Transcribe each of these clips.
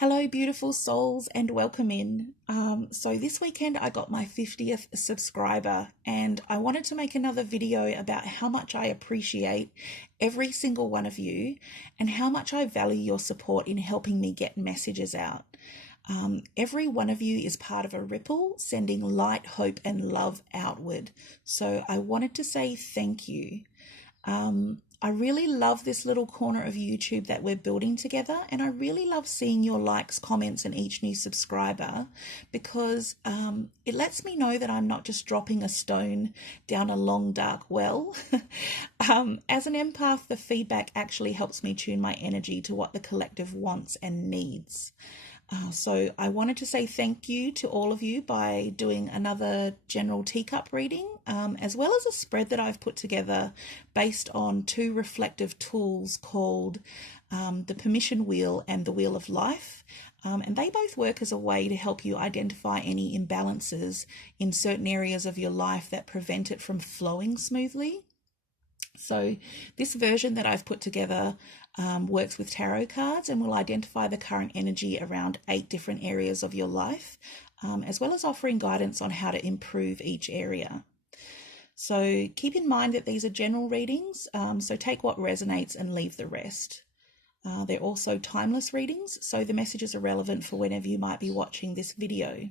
Hello, beautiful souls, and welcome in. So this weekend I got my 50th subscriber, and I wanted to make another video about how much I appreciate every single one of you and how much I value your support in helping me get messages out. Every one of you is part of a ripple sending light, hope, and love outward. So I wanted to say thank you. I really love this little corner of YouTube that we're building together, and I really love seeing your likes, comments, and each new subscriber because it lets me know that I'm not just dropping a stone down a long, dark well. As an empath, the feedback actually helps me tune my energy to what the collective wants and needs. So I wanted to say thank you to all of you by doing another general teacup reading, as well as a spread that I've put together based on two reflective tools called the Permission Wheel and the Wheel of Life. And they both work as a way to help you identify any imbalances in certain areas of your life that prevent it from flowing smoothly. So this version that I've put together works with tarot cards and will identify the current energy around 8 different areas of your life, as well as offering guidance on how to improve each area. So keep in mind that these are general readings, so take what resonates and leave the rest. They're also timeless readings, so the messages are relevant for whenever you might be watching this video.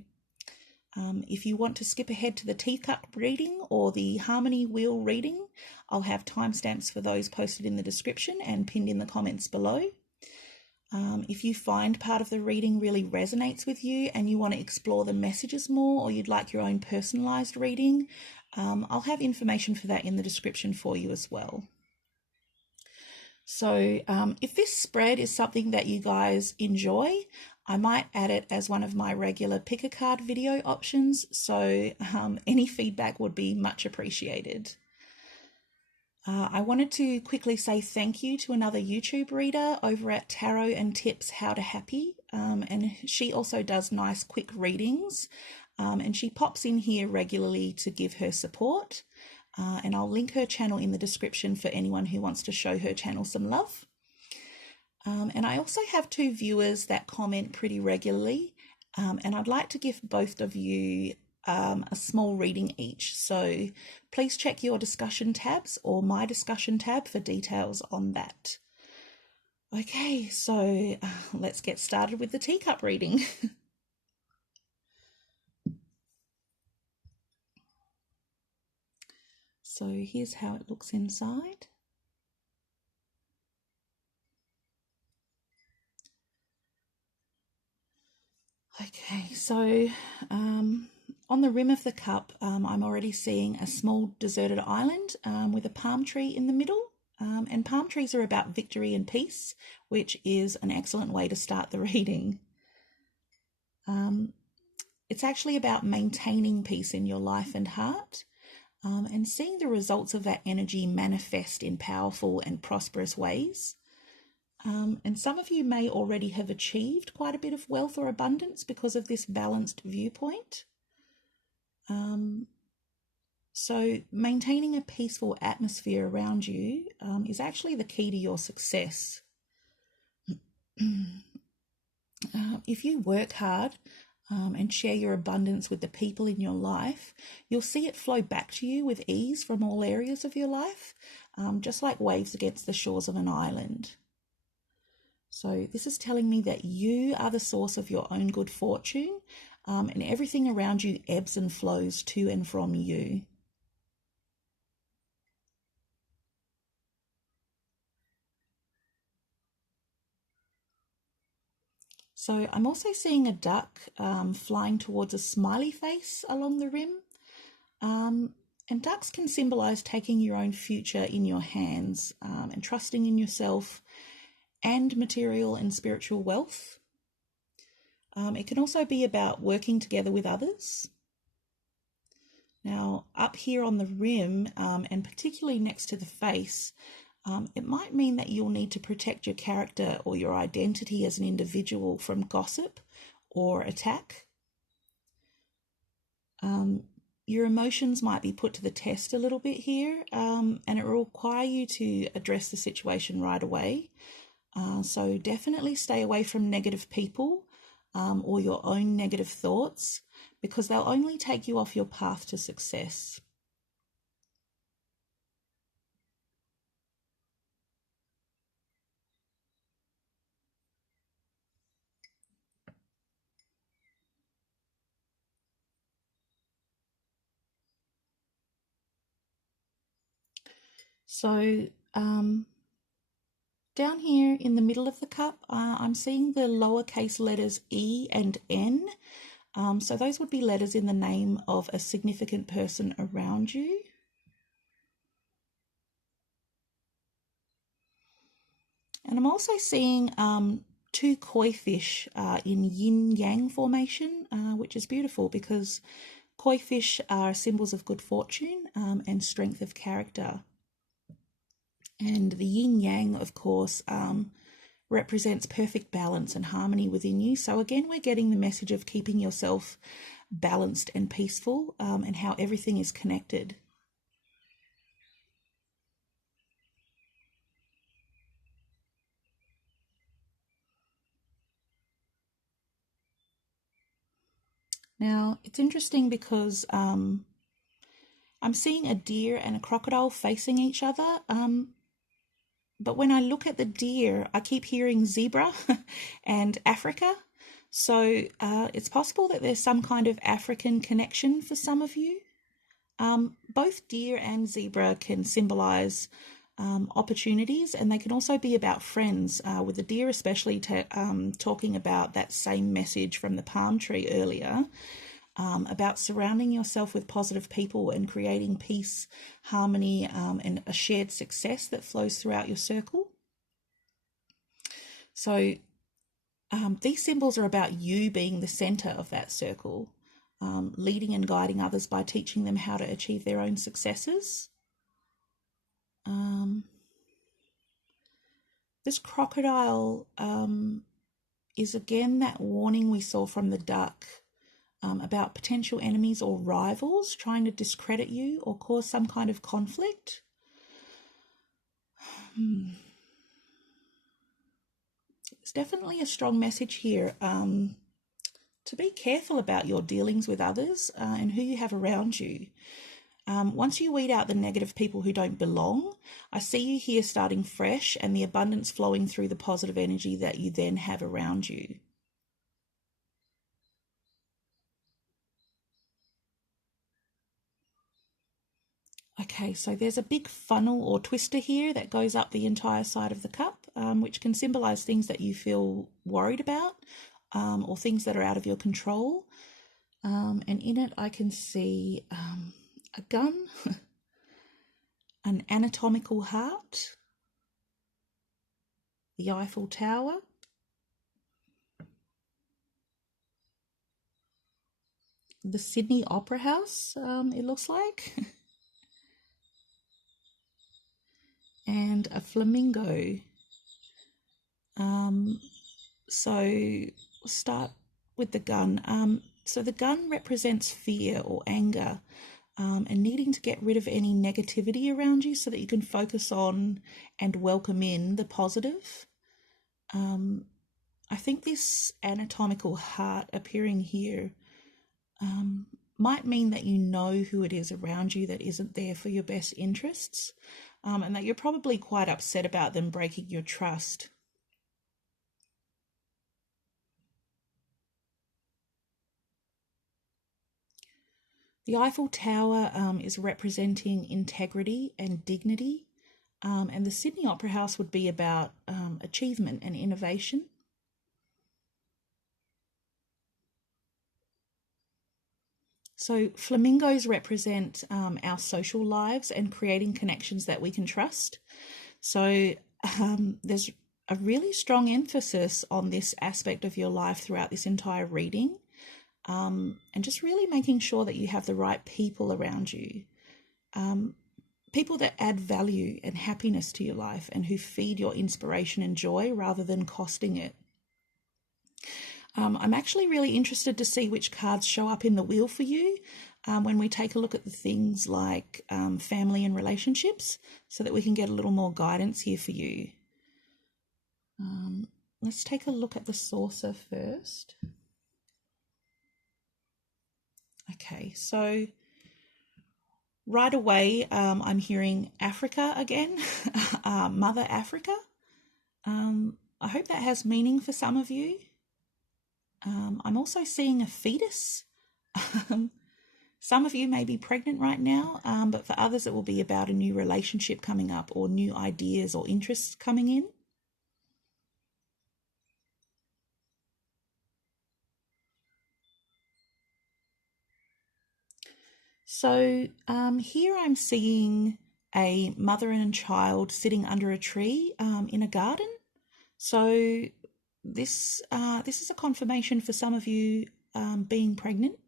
If you want to skip ahead to the Teacup reading or the Harmony Wheel reading, I'll have timestamps for those posted in the description and pinned in the comments below. If you find part of the reading really resonates with you and you want to explore the messages more, or you'd like your own personalized reading, I'll have information for that in the description for you as well. So if this spread is something that you guys enjoy, I might add it as one of my regular pick a card video options, so any feedback would be much appreciated. I wanted to quickly say thank you to another YouTube reader over at Tarot and Tips How to Happi, and she also does nice quick readings, and she pops in here regularly to give her support, and I'll link her channel in the description for anyone who wants to show her channel some love. And I also have 2 viewers that comment pretty regularly, and I'd like to give both of you a small reading each. So please check your discussion tabs or my discussion tab for details on that. Okay, so let's get started with the teacup reading. So here's how it looks inside. Okay, so on the rim of the cup, I'm already seeing a small deserted island with a palm tree in the middle. And palm trees are about victory and peace, which is an excellent way to start the reading. It's actually about maintaining peace in your life and heart, and seeing the results of that energy manifest in powerful and prosperous ways. And some of you may already have achieved quite a bit of wealth or abundance because of this balanced viewpoint. So maintaining a peaceful atmosphere around you is actually the key to your success. If you work hard and share your abundance with the people in your life, you'll see it flow back to you with ease from all areas of your life, just like waves against the shores of an island. So this is telling me that you are the source of your own good fortune, and everything around you ebbs and flows to and from you. So I'm also seeing a duck flying towards a smiley face along the rim. And ducks can symbolize taking your own future in your hands and trusting in yourself and material and spiritual wealth. It can also be about working together with others. Now, up here on the rim, and particularly next to the face, it might mean that you'll need to protect your character or your identity as an individual from gossip or attack. Your emotions might be put to the test a little bit here, and it will require you to address the situation right away. So definitely stay away from negative people or your own negative thoughts, because they'll only take you off your path to success. So down here in the middle of the cup, I'm seeing the lowercase letters E and N. So those would be letters in the name of a significant person around you. And I'm also seeing two koi fish in yin-yang formation, which is beautiful because koi fish are symbols of good fortune and strength of character. And the yin-yang, of course, represents perfect balance and harmony within you. So again, we're getting the message of keeping yourself balanced and peaceful, and how everything is connected. Now, it's interesting because I'm seeing a deer and a crocodile facing each other. But when I look at the deer, I keep hearing zebra and Africa. So it's possible that there's some kind of African connection for some of you. Both deer and zebra can symbolize opportunities, and they can also be about friends, with the deer especially talking about that same message from the palm tree earlier, about surrounding yourself with positive people and creating peace, harmony, and a shared success that flows throughout your circle. So these symbols are about you being the center of that circle, leading and guiding others by teaching them how to achieve their own successes. This crocodile is again that warning we saw from the duck, about potential enemies or rivals trying to discredit you or cause some kind of conflict. It's definitely a strong message here, to be careful about your dealings with others and who you have around you. Once you weed out the negative people who don't belong, I see you here starting fresh and the abundance flowing through the positive energy that you then have around you. Okay, so there's a big funnel or twister here that goes up the entire side of the cup, which can symbolize things that you feel worried about, or things that are out of your control. And in it, I can see a gun, an anatomical heart, the Eiffel Tower, the Sydney Opera House, it looks like, and a flamingo. So we'll start with the gun. So the gun represents fear or anger, and needing to get rid of any negativity around you so that you can focus on and welcome in the positive. I think this anatomical heart appearing here might mean that you know who it is around you that isn't there for your best interests, and that you're probably quite upset about them breaking your trust. The Eiffel Tower is representing integrity and dignity, and the Sydney Opera House would be about achievement and innovation. So flamingos represent our social lives and creating connections that we can trust. So there's a really strong emphasis on this aspect of your life throughout this entire reading, and just really making sure that you have the right people around you, people that add value and happiness to your life and who feed your inspiration and joy rather than costing it. I'm actually really interested to see which cards show up in the wheel for you when we take a look at the things like family and relationships, so that we can get a little more guidance here for you. Let's take a look at the saucer first. Okay, so right away, I'm hearing Africa again, Mother Africa. I hope that has meaning for some of you. I'm also seeing a fetus. Some of you may be pregnant right now, but for others it will be about a new relationship coming up or new ideas or interests coming in. So here I'm seeing a mother and child sitting under a tree in a garden. So this is a confirmation for some of you being pregnant.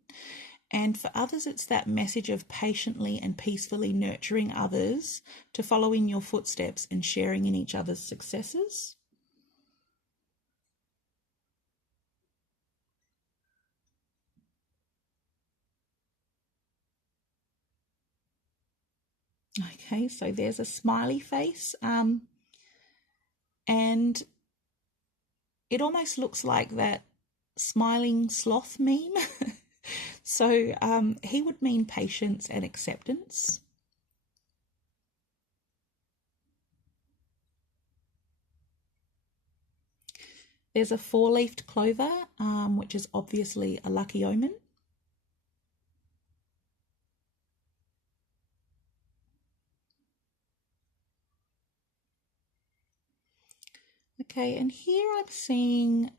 And for others, it's that message of patiently and peacefully nurturing others to follow in your footsteps and sharing in each other's successes. Okay, so there's a smiley face. And it almost looks like that smiling sloth meme. So he would mean patience and acceptance. There's a four-leafed clover, which is obviously a lucky omen. Okay, and here I'm seeing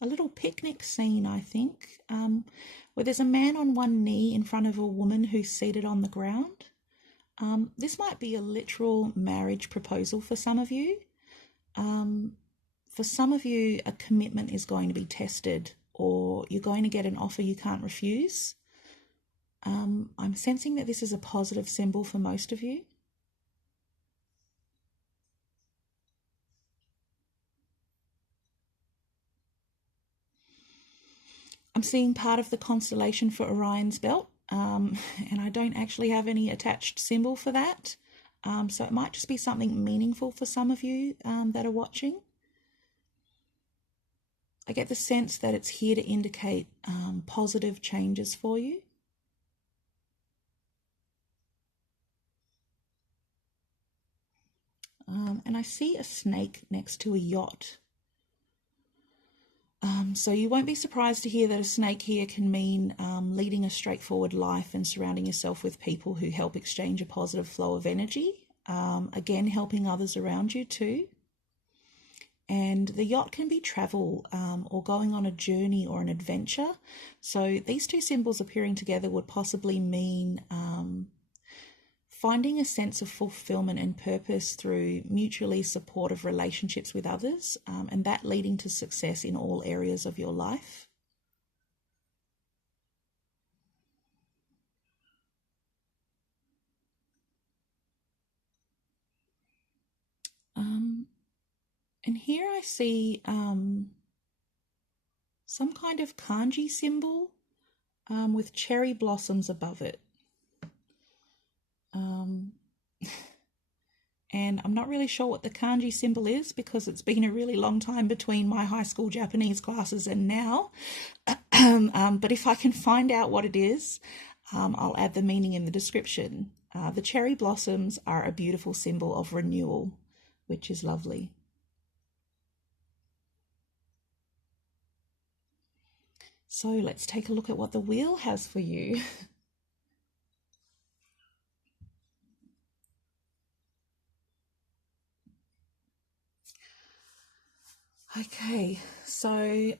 a little picnic scene, I think, where there's a man on one knee in front of a woman who's seated on the ground. This might be a literal marriage proposal for some of you. For some of you, a commitment is going to be tested, or you're going to get an offer you can't refuse. I'm sensing that this is a positive symbol for most of you. I'm seeing part of the constellation for Orion's belt, and I don't actually have any attached symbol for that. So it might just be something meaningful for some of you that are watching. I get the sense that it's here to indicate positive changes for you. And I see a snake next to a yacht. So you won't be surprised to hear that a snake here can mean leading a straightforward life and surrounding yourself with people who help exchange a positive flow of energy. Again, helping others around you too. And the yacht can be travel or going on a journey or an adventure. So these two symbols appearing together would possibly mean finding a sense of fulfillment and purpose through mutually supportive relationships with others, and that leading to success in all areas of your life. And here I see some kind of kanji symbol with cherry blossoms above it. And I'm not really sure what the kanji symbol is because it's been a really long time between my high school Japanese classes and now. But if I can find out what it is, I'll add the meaning in the description. The cherry blossoms are a beautiful symbol of renewal, which is lovely. So let's take a look at what the wheel has for you. Okay, so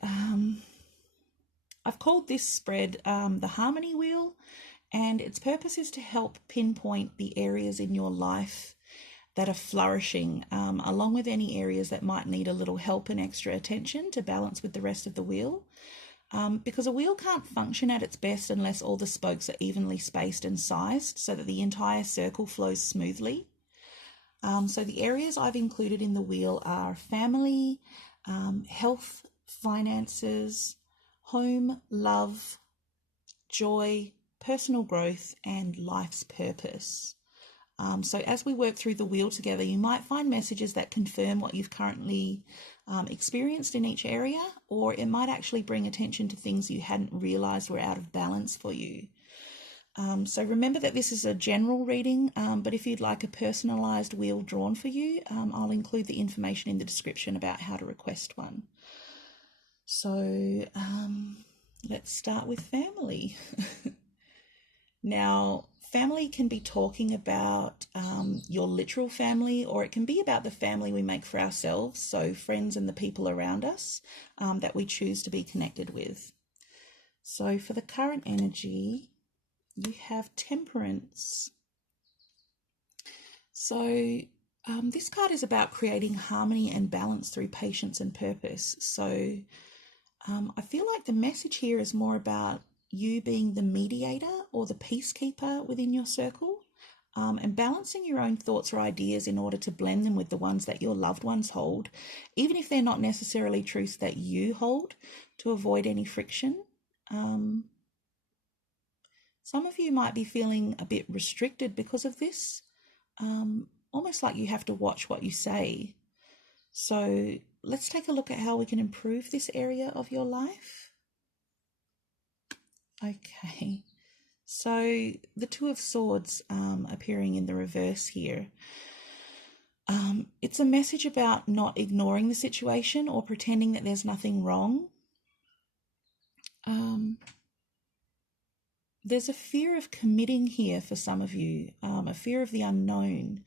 I've called this spread the Harmony Wheel, and its purpose is to help pinpoint the areas in your life that are flourishing, along with any areas that might need a little help and extra attention to balance with the rest of the wheel. Because a wheel can't function at its best unless all the spokes are evenly spaced and sized so that the entire circle flows smoothly. So the areas I've included in the wheel are family, health, finances, home, love, joy, personal growth, and life's purpose. So as we work through the wheel together, you might find messages that confirm what you've currently experienced in each area, or it might actually bring attention to things you hadn't realized were out of balance for you. So remember that this is a general reading, but if you'd like a personalized wheel drawn for you, I'll include the information in the description about how to request one. So let's start with family. Now, family can be talking about your literal family, or it can be about the family we make for ourselves, so friends and the people around us that we choose to be connected with. So for the current energy, you have Temperance. So this card is about creating harmony and balance through patience and purpose. So I feel like the message here is more about you being the mediator or the peacekeeper within your circle, and balancing your own thoughts or ideas in order to blend them with the ones that your loved ones hold, even if they're not necessarily truths that you hold, to avoid any friction. Some of you might be feeling a bit restricted because of this, almost like you have to watch what you say. So let's take a look at how we can improve this area of your life. Okay, so the Two of Swords appearing in the reverse here. It's a message about not ignoring the situation or pretending that there's nothing wrong. There's a fear of committing here for some of you, a fear of the unknown.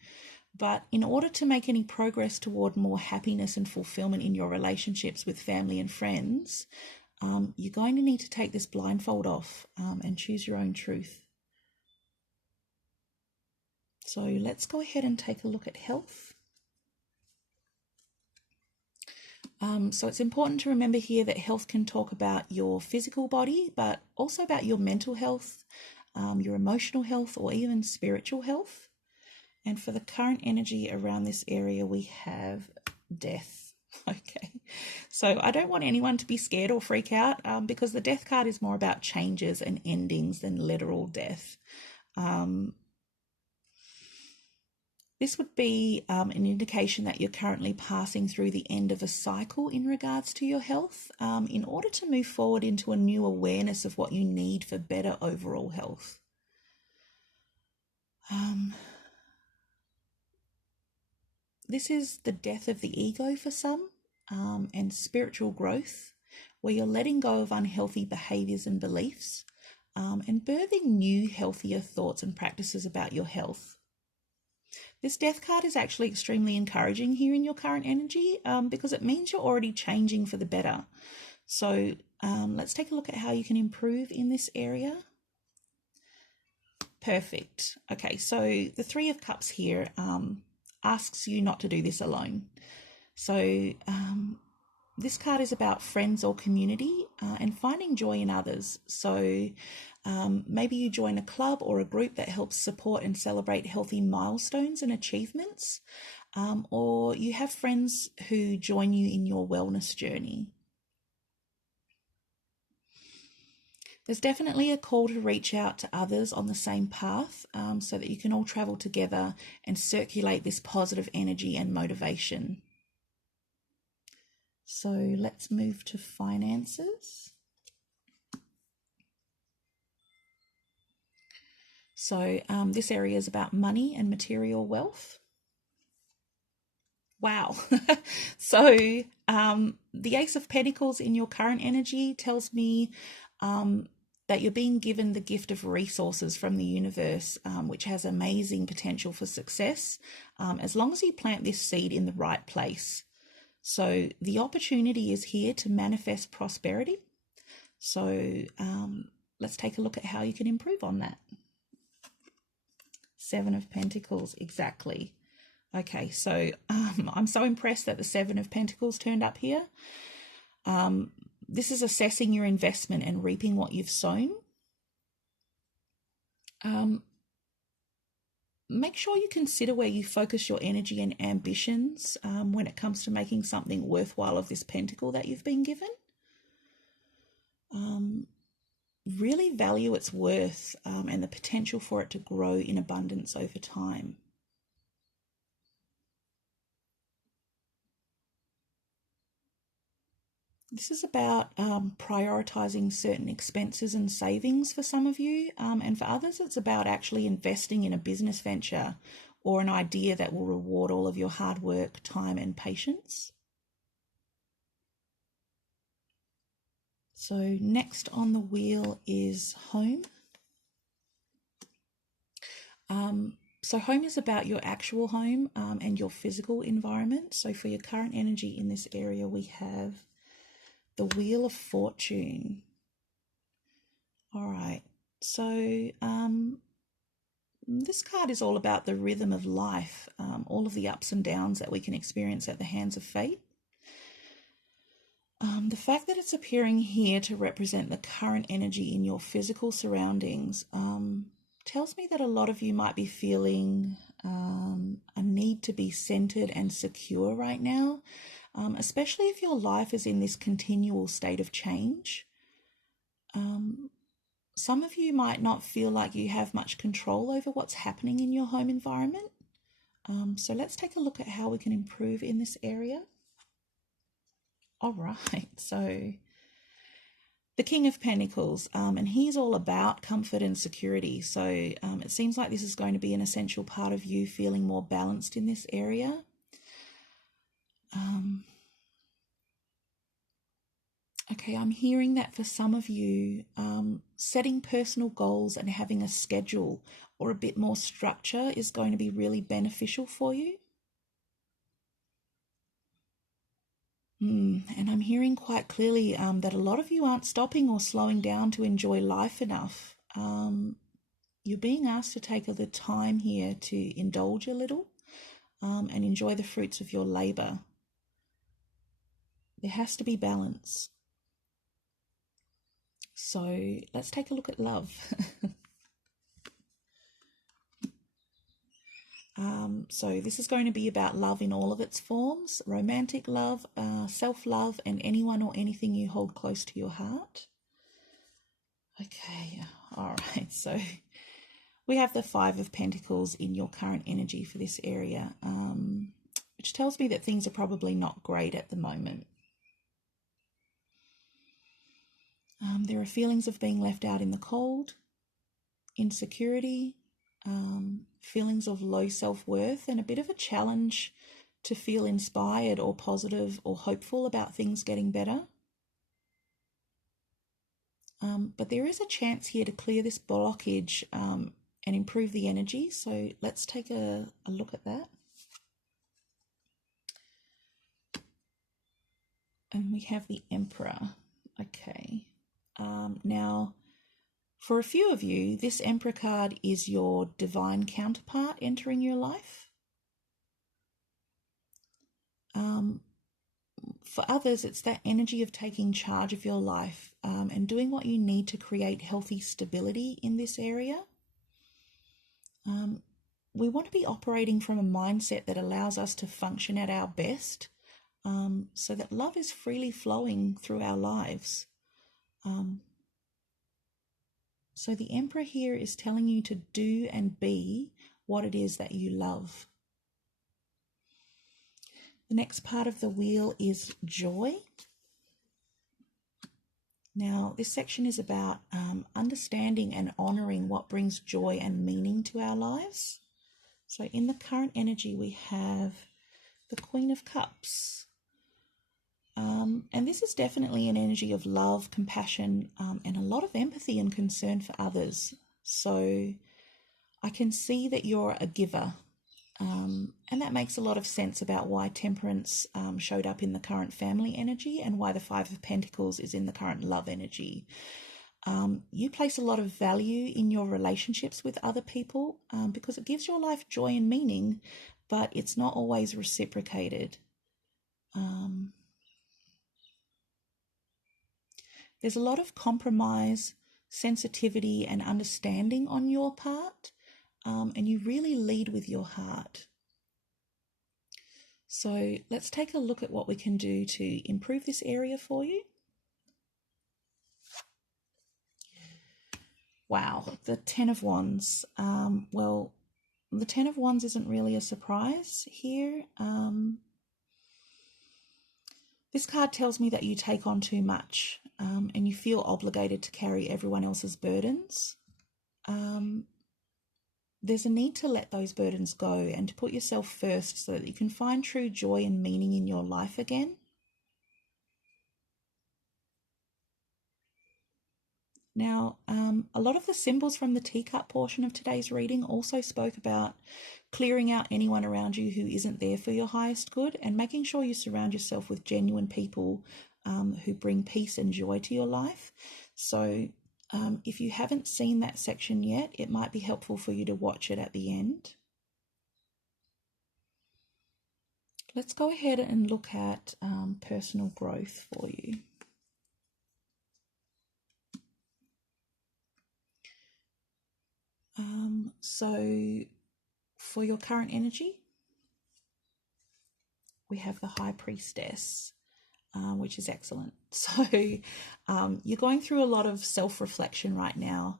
But in order to make any progress toward more happiness and fulfillment in your relationships with family and friends, you're going to need to take this blindfold off and choose your own truth. So let's go ahead and take a look at health. So it's important to remember here that health can talk about your physical body, but also about your mental health, your emotional health, or even spiritual health. And for the current energy around this area, we have Death. Okay, so I don't want anyone to be scared or freak out because the Death card is more about changes and endings than literal death. This would be an indication that you're currently passing through the end of a cycle in regards to your health, in order to move forward into a new awareness of what you need for better overall health. This is the death of the ego for some, and spiritual growth, where you're letting go of unhealthy behaviors and beliefs, and birthing new, healthier thoughts and practices about your health. This Death card is actually extremely encouraging here in your current energy, because it means you're already changing for the better. So let's take a look at how you can improve in this area. Perfect. Okay, so the Three of Cups here asks you not to do this alone. So this card is about friends or community and finding joy in others. So maybe you join a club or a group that helps support and celebrate healthy milestones and achievements, or you have friends who join you in your wellness journey. There's definitely a call to reach out to others on the same path, so that you can all travel together and circulate this positive energy and motivation. So let's move to finances. So this area is about money and material wealth. Wow. So the Ace of Pentacles in your current energy tells me that you're being given the gift of resources from the universe, which has amazing potential for success, as long as you plant this seed in the right place. So the opportunity is here to manifest prosperity. So let's take a look at how you can improve on that. Seven of Pentacles, exactly. Okay, so I'm so impressed that the Seven of Pentacles turned up here. This is assessing your investment and reaping what you've sown. Make sure you consider where you focus your energy and ambitions when it comes to making something worthwhile of this pentacle that you've been given. Really value its worth and the potential for it to grow in abundance over time. This is about prioritizing certain expenses and savings for some of you, and for others, it's about actually investing in a business venture or an idea that will reward all of your hard work, time, and patience. So, next on the wheel is home. So home is about your actual home and your physical environment. So for your current energy in this area, we have the Wheel of Fortune. All right. So this card is all about the rhythm of life, all of the ups and downs that we can experience at the hands of fate. The fact that it's appearing here to represent the current energy in your physical surroundings tells me that a lot of you might be feeling a need to be centered and secure right now, especially if your life is in this continual state of change. Some of you might not feel like you have much control over what's happening in your home environment. So let's take a look at how we can improve in this area. All right, so the King of Pentacles, and he's all about comfort and security. So it seems like this is going to be an essential part of you feeling more balanced in this area. Okay, I'm hearing that for some of you, setting personal goals and having a schedule or a bit more structure is going to be really beneficial for you. And I'm hearing quite clearly that a lot of you aren't stopping or slowing down to enjoy life enough. You're being asked to take the time here to indulge a little and enjoy the fruits of your labour. There has to be balance. So let's take a look at love. So this is going to be about love in all of its forms: romantic love, self-love, and anyone or anything you hold close to your heart. Okay, all right, so we have the Five of Pentacles in your current energy for this area, which tells me that things are probably not great at the moment. There are feelings of being left out in the cold, insecurity, feelings of low self-worth, and a bit of a challenge to feel inspired or positive or hopeful about things getting better. But there is a chance here to clear this blockage and improve the energy. So let's take a look at that. And we have the Emperor. Okay. Now, for a few of you, this Emperor card is your divine counterpart entering your life. For others, it's that energy of taking charge of your life and doing what you need to create healthy stability in this area. We want to be operating from a mindset that allows us to function at our best, so that love is freely flowing through our lives. So the Emperor here is telling you to do and be what it is that you love. The next part of the wheel is joy. Now, this section is about understanding and honouring what brings joy and meaning to our lives. So in the current energy, we have the Queen of Cups. And this is definitely an energy of love, compassion, and a lot of empathy and concern for others. So I can see that you're a giver. And that makes a lot of sense about why Temperance showed up in the current family energy and why the Five of Pentacles is in the current love energy. You place a lot of value in your relationships with other people because it gives your life joy and meaning, but it's not always reciprocated. There's a lot of compromise, sensitivity, and understanding on your part. And you really lead with your heart. So let's take a look at what we can do to improve this area for you. Wow, the Ten of Wands. Well, the Ten of Wands isn't really a surprise here. This card tells me that you take on too much and you feel obligated to carry everyone else's burdens. There's a need to let those burdens go and to put yourself first so that you can find true joy and meaning in your life again. Now, a lot of the symbols from the teacup portion of today's reading also spoke about clearing out anyone around you who isn't there for your highest good and making sure you surround yourself with genuine people who bring peace and joy to your life. So if you haven't seen that section yet, it might be helpful for you to watch it at the end. Let's go ahead and look at personal growth for you. So for your current energy, we have the High Priestess, which is excellent. So you're going through a lot of self-reflection right now,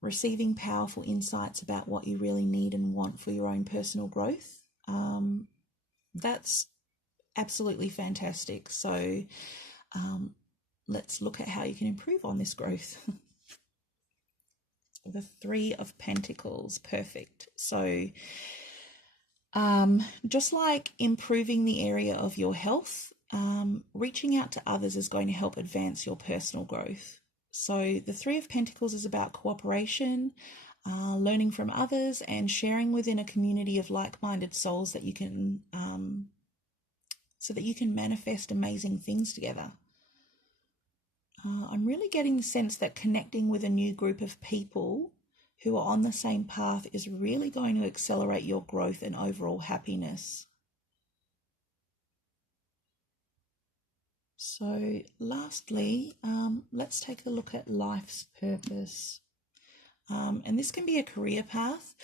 receiving powerful insights about what you really need and want for your own personal growth. That's absolutely fantastic. So let's look at how you can improve on this growth. The Three of Pentacles, perfect. So just like improving the area of your health, reaching out to others is going to help advance your personal growth. So the Three of Pentacles is about cooperation, learning from others, and sharing within a community of like-minded souls that you can, so that you can manifest amazing things together. I'm really getting the sense that connecting with a new group of people who are on the same path is really going to accelerate your growth and overall happiness. So lastly, let's take a look at life's purpose. And this can be a career path,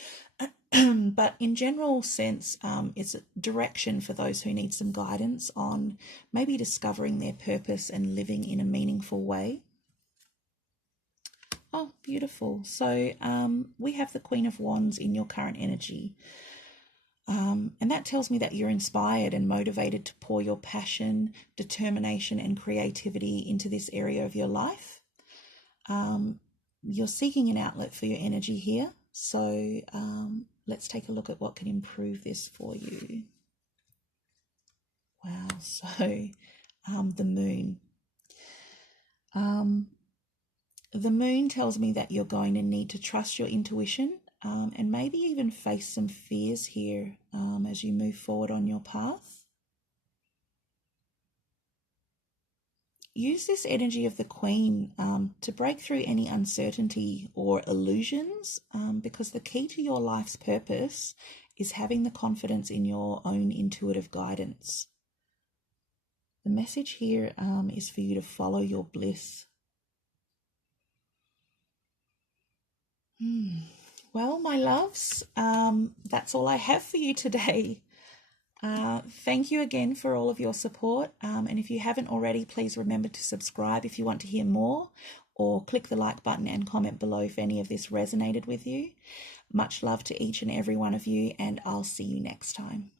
but in general sense, it's a direction for those who need some guidance on maybe discovering their purpose and living in a meaningful way. Oh, beautiful. So we have the Queen of Wands in your current energy. And that tells me that you're inspired and motivated to pour your passion, determination, and creativity into this area of your life. You're seeking an outlet for your energy here. So let's take a look at what can improve this for you. Wow, so the moon. The moon tells me that you're going to need to trust your intuition and maybe even face some fears here as you move forward on your path. Use this energy of the Queen to break through any uncertainty or illusions, because the key to your life's purpose is having the confidence in your own intuitive guidance. The message here is for you to follow your bliss. Well, my loves, that's all I have for you today. Thank you again for all of your support. And if you haven't already, please remember to subscribe if you want to hear more, or click the like button and comment below if any of this resonated with you. Much love to each and every one of you, and I'll see you next time.